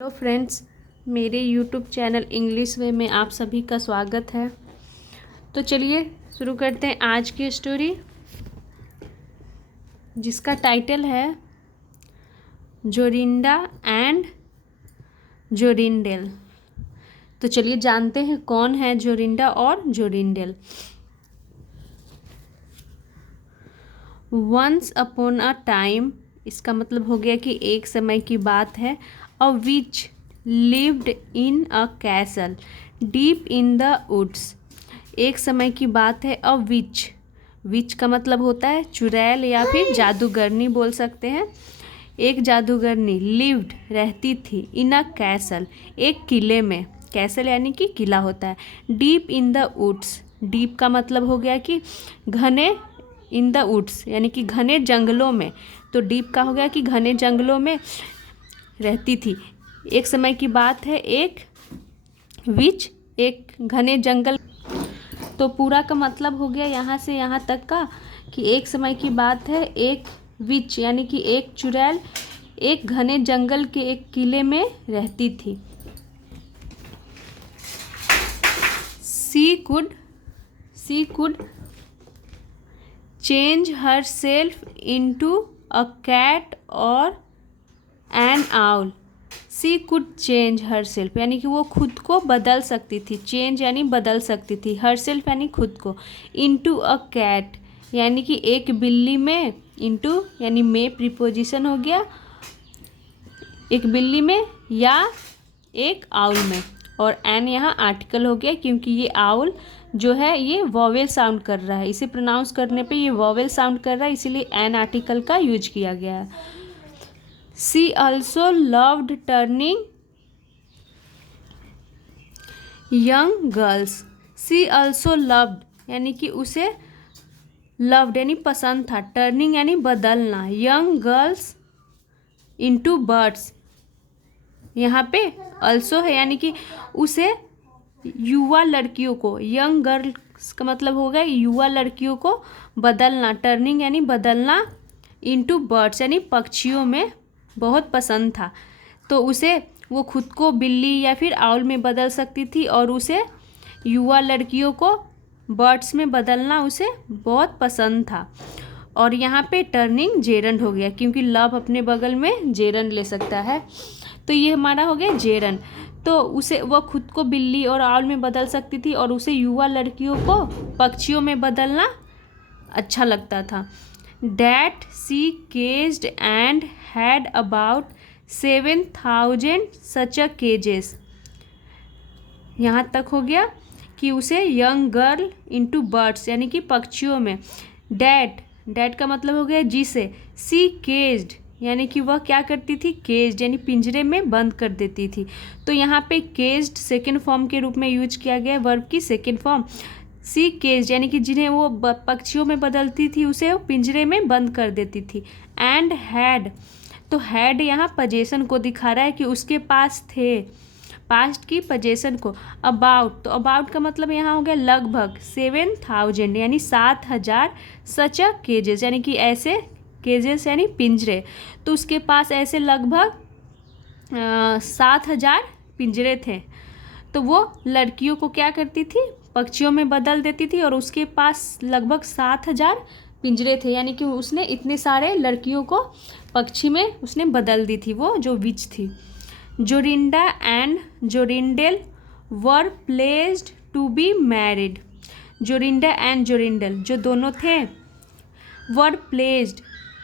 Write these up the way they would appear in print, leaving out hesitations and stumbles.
Hello friends, मेरे YouTube channel English वे में आप सभी का स्वागत है। तो चलिए शुरू करते हैं आज की स्टोरी, जिसका टाइटल है जोरिंडा एंड जोरिंडेल। तो चलिए जानते हैं कौन है जोरिंडा और जोरिंडेल। वंस अपॉन अ टाइम, इसका मतलब हो गया कि एक समय की बात है। A witch lived in a castle deep in the woods, एक समय की बात है। अ विच का मतलब होता है चुड़ैल या फिर जादूगरनी बोल सकते हैं। एक जादूगरनी लिव्ड रहती थी इन अ कैसल, एक किले में। कैसल यानी कि किला होता है। Deep in the woods, deep का मतलब हो गया कि घने, इन द वुड्स यानी कि घने जंगलों में। तो डीप का हो गया कि घने जंगलों में रहती थी। एक समय की बात है, एक विच, एक घने जंगल। तो पूरा का मतलब हो गया यहाँ से यहाँ तक का कि एक समय की बात है, एक विच यानी कि एक चुड़ैल एक घने जंगल के एक किले में रहती थी। She could change herself into a cat और an owl. She could change herself यानी कि वो खुद को बदल सकती थी। चेंज यानी बदल सकती थी, हर सेल्फ यानी खुद को। इंटू अ कैट यानी कि एक बिल्ली में, इंटू यानी में प्रीपोजिशन हो गया, एक बिल्ली में या एक आउल में। और एन यहाँ आर्टिकल हो गया क्योंकि ये आउल जो है ये वॉवेल साउंड कर रहा है, इसे प्रोनाउंस करने पे ये वॉवेल साउंड कर रहा है, इसीलिए एन आर्टिकल का यूज किया गया है। She also loved turning young girls. She also loved यानी कि उसे लव्ड यानी पसंद था, टर्निंग यानी बदलना, यंग गर्ल्स इंटू बर्ड्स। यहाँ पे ऑल्सो है यानी कि उसे युवा लड़कियों को, यंग गर्ल्स का मतलब होगा युवा लड़कियों को बदलना, टर्निंग यानी बदलना, इंटू बर्ड्स यानी पक्षियों में बहुत पसंद था। तो उसे वो खुद को बिल्ली या फिर आउल में बदल सकती थी और उसे युवा लड़कियों को बर्ड्स में बदलना उसे बहुत पसंद था। और यहाँ पे टर्निंग जेरंड हो गया क्योंकि लव अपने बगल में जेरंड ले सकता है। तो ये हमारा हो गया जेरंड। तो उसे वह खुद को बिल्ली और आउल में बदल सकती थी और उसे युवा लड़कियों को पक्षियों में बदलना अच्छा लगता था। That C caged and had about 7,000 सच अ केजेस। यहाँ तक हो गया कि उसे यंग गर्ल इंटू बर्ड्स यानी कि पक्षियों में। डैट का मतलब हो गया जिसे। सी केज्ड यानी कि वह क्या करती थी, केज्ड यानी पिंजरे में बंद कर देती थी। तो यहाँ पे केज्ड सेकेंड फॉर्म के रूप में यूज किया गया, वर्ब की सेकेंड फॉर्म। सी केज्ड यानी कि जिन्हें वो पक्षियों में बदलती थी उसे वो पिंजरे में बंद कर देती थी। एंड हैड, तो हैड यहाँ पजेशन को दिखा रहा है कि उसके पास थे, पास्ट की पजेशन को। अबाउट, तो अबाउट का मतलब यहाँ हो गया लगभग। 7,000 यानी 7,000 सच अ केजेस यानी कि ऐसे, केजेस यानी पिंजरे। तो उसके पास ऐसे लगभग 7,000 पिंजरे थे। तो वो लड़कियों को क्या करती थी, पक्षियों में बदल देती थी और उसके पास लगभग 7,000 पिंजरे थे यानी कि उसने इतने सारे लड़कियों को पक्षी में उसने बदल दी थी, वो जो विच थी। Jorinda and Jorindel were placed to be married. Jorinda and Jorindel जो दोनों थे, वर प्लेस्ड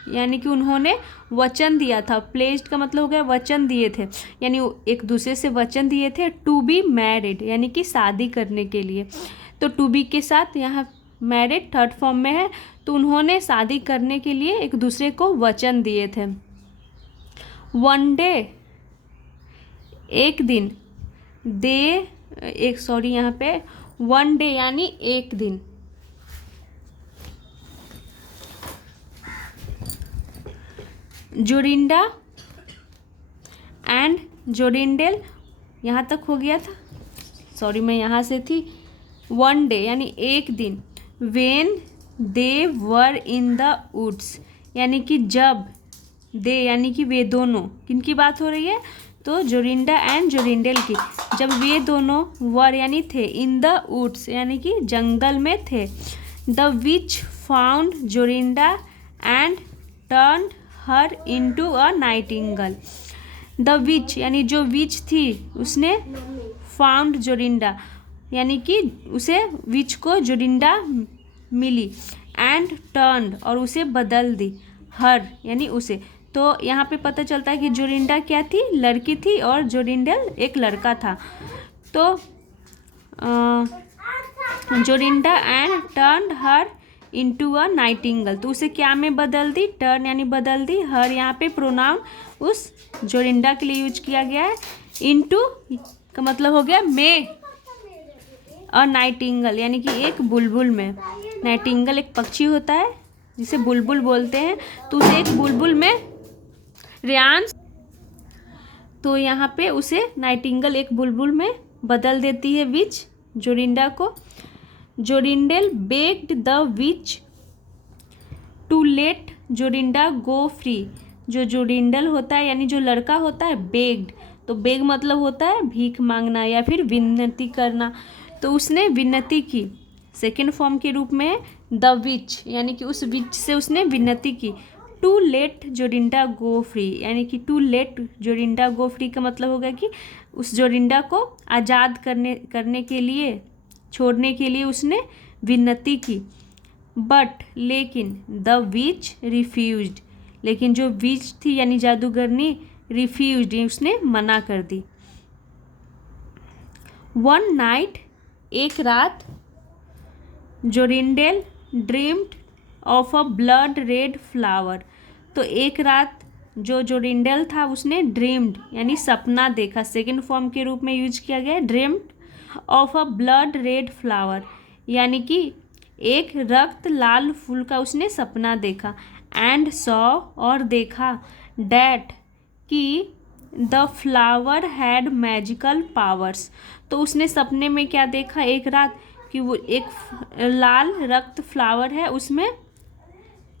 यानी कि उन्होंने वचन दिया था। प्लेस्ड का मतलब हो गया वचन दिए थे, यानी एक दूसरे से वचन दिए थे। टू बी मैरिड यानी कि शादी करने के लिए। तो टू बी के साथ यहाँ मैरिड थर्ड फॉर्म में है, तो उन्होंने शादी करने के लिए एक दूसरे को वचन दिए थे। वन डे, एक दिन। यहाँ पे वन डे यानी एक दिन। जोरिंडा एंड जोरिंडेल यहाँ तक हो गया था, सॉरी मैं यहाँ से थी। वन डे यानी एक दिन। When they were in the woods यानी कि जब, दे यानी कि वे दोनों, किनकी बात हो रही है, तो जोरिंडा एंड जोरिंडल की जब वे दोनों वर यानी थे इन द वुड्स यानी कि जंगल में थे, the witch found Jorinda and turn her into a nightingale. The witch यानी जो विच थी उसने फाउंड जोरिंडा यानी कि उसे विच को जोरिंडा मिली, एंड टर्न और उसे बदल दी, हर यानी उसे। तो यहाँ पे पता चलता है कि जोरिंडा क्या थी, लड़की थी, और जोरिंडल एक लड़का था। तो Jorinda and turn her into a nightingale, तो उसे क्या में बदल दी, टर्न यानी बदल दी, हर यहाँ पे प्रोनाउन उस जोरिंडा के लिए यूज किया गया है। इनटू का मतलब हो गया में, और नाइटिंगल यानी कि एक बुलबुल में। नाइटिंगल एक पक्षी होता है जिसे बुलबुल बोलते हैं, तो उसे एक बुलबुल में रेयांश, तो यहाँ पे उसे नाइटिंगल एक बुलबुल में बदल देती है विच जोरिंडा को। Jorindel begged the witch to let Jorinda go free. जो जोरिंडल होता है यानी जो लड़का होता है, बेग्ड, तो बेग मतलब होता है भीख मांगना या फिर विनती करना, तो उसने विनती की, सेकेंड फॉर्म के रूप में द विच यानी कि उस विच से उसने विनती की। To let Jorinda go free यानी कि to let Jorinda go free का मतलब होगा कि उस जोरिंडा को आज़ाद करने के लिए, छोड़ने के लिए उसने विनती की। बट लेकिन द विच रिफ्यूज्ड, लेकिन जो विच थी यानी जादूगरनी, रिफ्यूज्ड उसने मना कर दी। वन नाइट एक रात, Jorindel dreamed of a blood red flower, तो एक रात जो जोरिंडल था उसने ड्रीम्ड यानी सपना देखा, सेकेंड फॉर्म के रूप में यूज किया गया, dreamed of a blood red flower यानी कि एक रक्त लाल फूल का उसने सपना देखा। एंड सॉ और देखा, डैट कि the flower had magical powers, तो उसने सपने में क्या देखा एक रात, कि वो एक लाल रक्त फ्लावर है, उसमें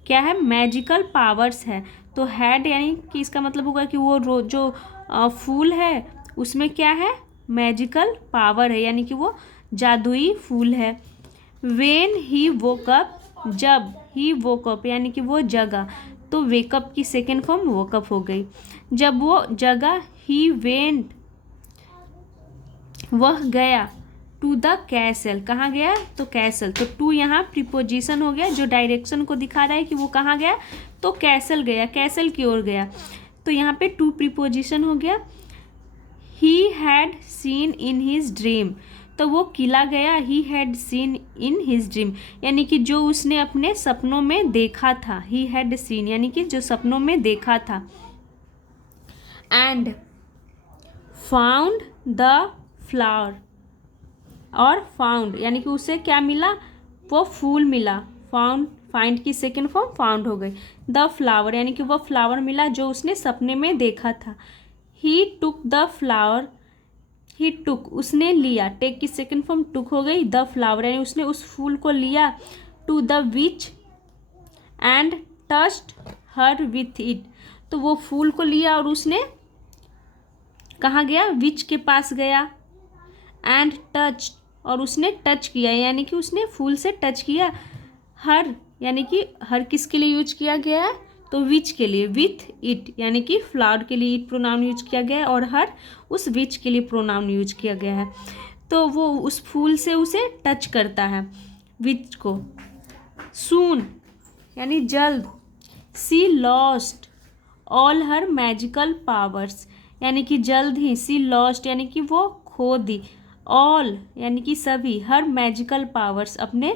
क्या है, मैजिकल पावर्स है। तो हैड यानी कि इसका मतलब होगा कि वो जो फूल है उसमें क्या है, मैजिकल पावर है, यानी कि वो जादुई फूल है। वेन ही वोक अप, जब ही वोक अप यानी कि वो जगा, तो वेकअप की सेकेंड फॉर्म वोकअप हो गई। जब वो जगा, ही वेंट वह गया, टू द कैसल, कहाँ गया, तो कैसल, तो टू यहाँ प्रीपोजिशन हो गया जो डायरेक्शन को दिखा रहा है कि वो कहाँ गया, तो कैसल गया, कैसल की ओर गया, तो यहाँ पे टू प्रीपोजिशन हो गया। He had seen in his dream, तो वो किला गया, he had seen in his dream यानी कि जो उसने अपने सपनों में देखा था, ही हैड सीन यानी कि जो सपनों में देखा था। एंड फाउंड द फ्लावर, और फाउंड यानी कि उसे क्या मिला, वो फूल मिला, फाउंड, फाइंड की सेकेंड फॉर्म फाउंड हो गई। द फ्लावर यानी कि वो फ्लावर मिला जो उसने सपने में देखा था। ही टुक द फ्लावर, ही टुक उसने लिया, टेक की सेकेंड फॉर्म टुक हो गई, द फ्लावर यानी उसने उस फूल को लिया, to the witch and touched her with it, तो वो फूल को लिया और उसने कहाँ गया, विच के पास गया, एंड टच और उसने टच किया यानी कि उसने फूल से टच किया। हर यानी कि हर किसके लिए यूज किया गया है, तो विच के लिए, विथ इट यानी कि फ्लावर के लिए इट प्रोनाउन यूज किया गया है, और हर उस विच के लिए प्रोनाउन यूज किया गया है। तो वो उस फूल से उसे टच करता है, विच को। सून यानी जल्द, सी लॉस्ट ऑल हर मैजिकल पावर्स यानी कि जल्द ही, सी लॉस्ट यानी कि वो खो दी, ऑल यानी कि सभी, हर मैजिकल पावर्स अपने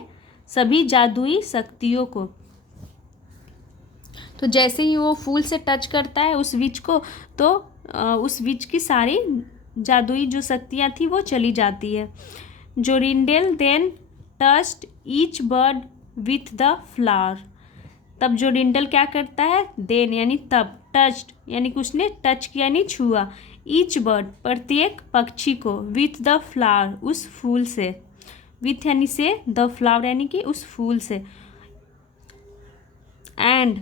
सभी जादुई शक्तियों को। तो जैसे ही वो फूल से टच करता है उस विच को, तो उस विच की सारी जादुई जो शक्तियाँ थी वो चली जाती है। Jorindel then touched each bird with the flower, तब जोरिंडल क्या करता है, देन यानी तब, टच्ड यानी कि उसने टच किया यानी छुआ, ईच बर्ड प्रत्येक पक्षी को, विथ द फ्लावर उस फूल से, विथ यानी से, द फ्लावर यानी कि उस फूल से, and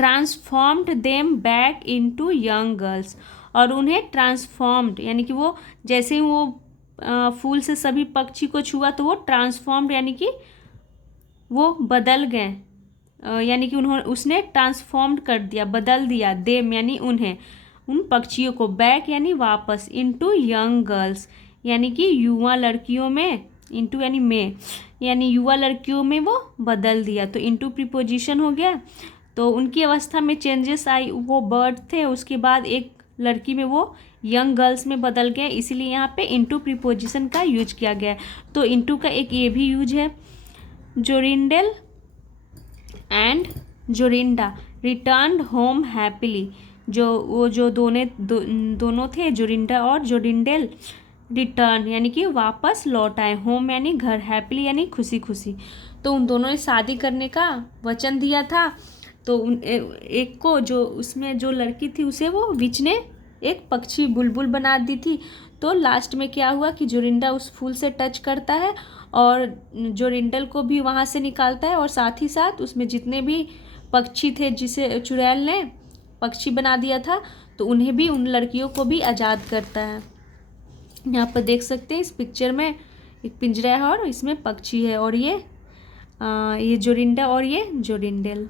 transformed them back into young girls, और उन्हें ट्रांसफॉर्म्ड यानी कि वो जैसे ही वो फूल से सभी पक्षी को छुआ तो वो ट्रांसफॉर्म्ड यानी कि वो बदल गए, यानी कि उसने ट्रांसफॉर्म्ड कर दिया, बदल दिया, देम यानी उन्हें, उन पक्षियों को, बैक यानी वापस, इनटू यंग गर्ल्स यानी कि युवा लड़कियों में, इनटू यानी में, यानी युवा लड़कियों में वो बदल दिया। तो इनटू प्रीपोजिशन हो गया। तो उनकी अवस्था में चेंजेस आई, वो बर्ड थे, उसके बाद एक लड़की में वो यंग गर्ल्स में बदल गए, इसीलिए यहाँ पे इनटू प्रीपोजिशन का यूज किया गया है। तो इनटू का एक ये भी यूज है। जोरिंडेल एंड जोरिंडा रिटर्न्ड होम हैप्पीली, जो दोनों थे, जोरिंडा और जोरिंडेल, रिटर्न यानी कि वापस लौट आए, होम यानी घर, हैप्पीली यानी खुशी खुशी। तो उन दोनों ने शादी करने का वचन दिया था। तो एक को, जो उसमें जो लड़की थी उसे वो विच ने एक पक्षी बुलबुल बना दी थी। तो लास्ट में क्या हुआ कि जोरिंडा उस फूल से टच करता है और जोरिंडल को भी वहाँ से निकालता है, और साथ ही साथ उसमें जितने भी पक्षी थे जिसे चुड़ैल ने पक्षी बना दिया था, तो उन्हें भी, उन लड़कियों को भी आज़ाद करता है। यहाँ पर देख सकते हैं इस पिक्चर में एक पिंजरा है और इसमें पक्षी है, और ये जोरिंडा और ये जोरिंडेल।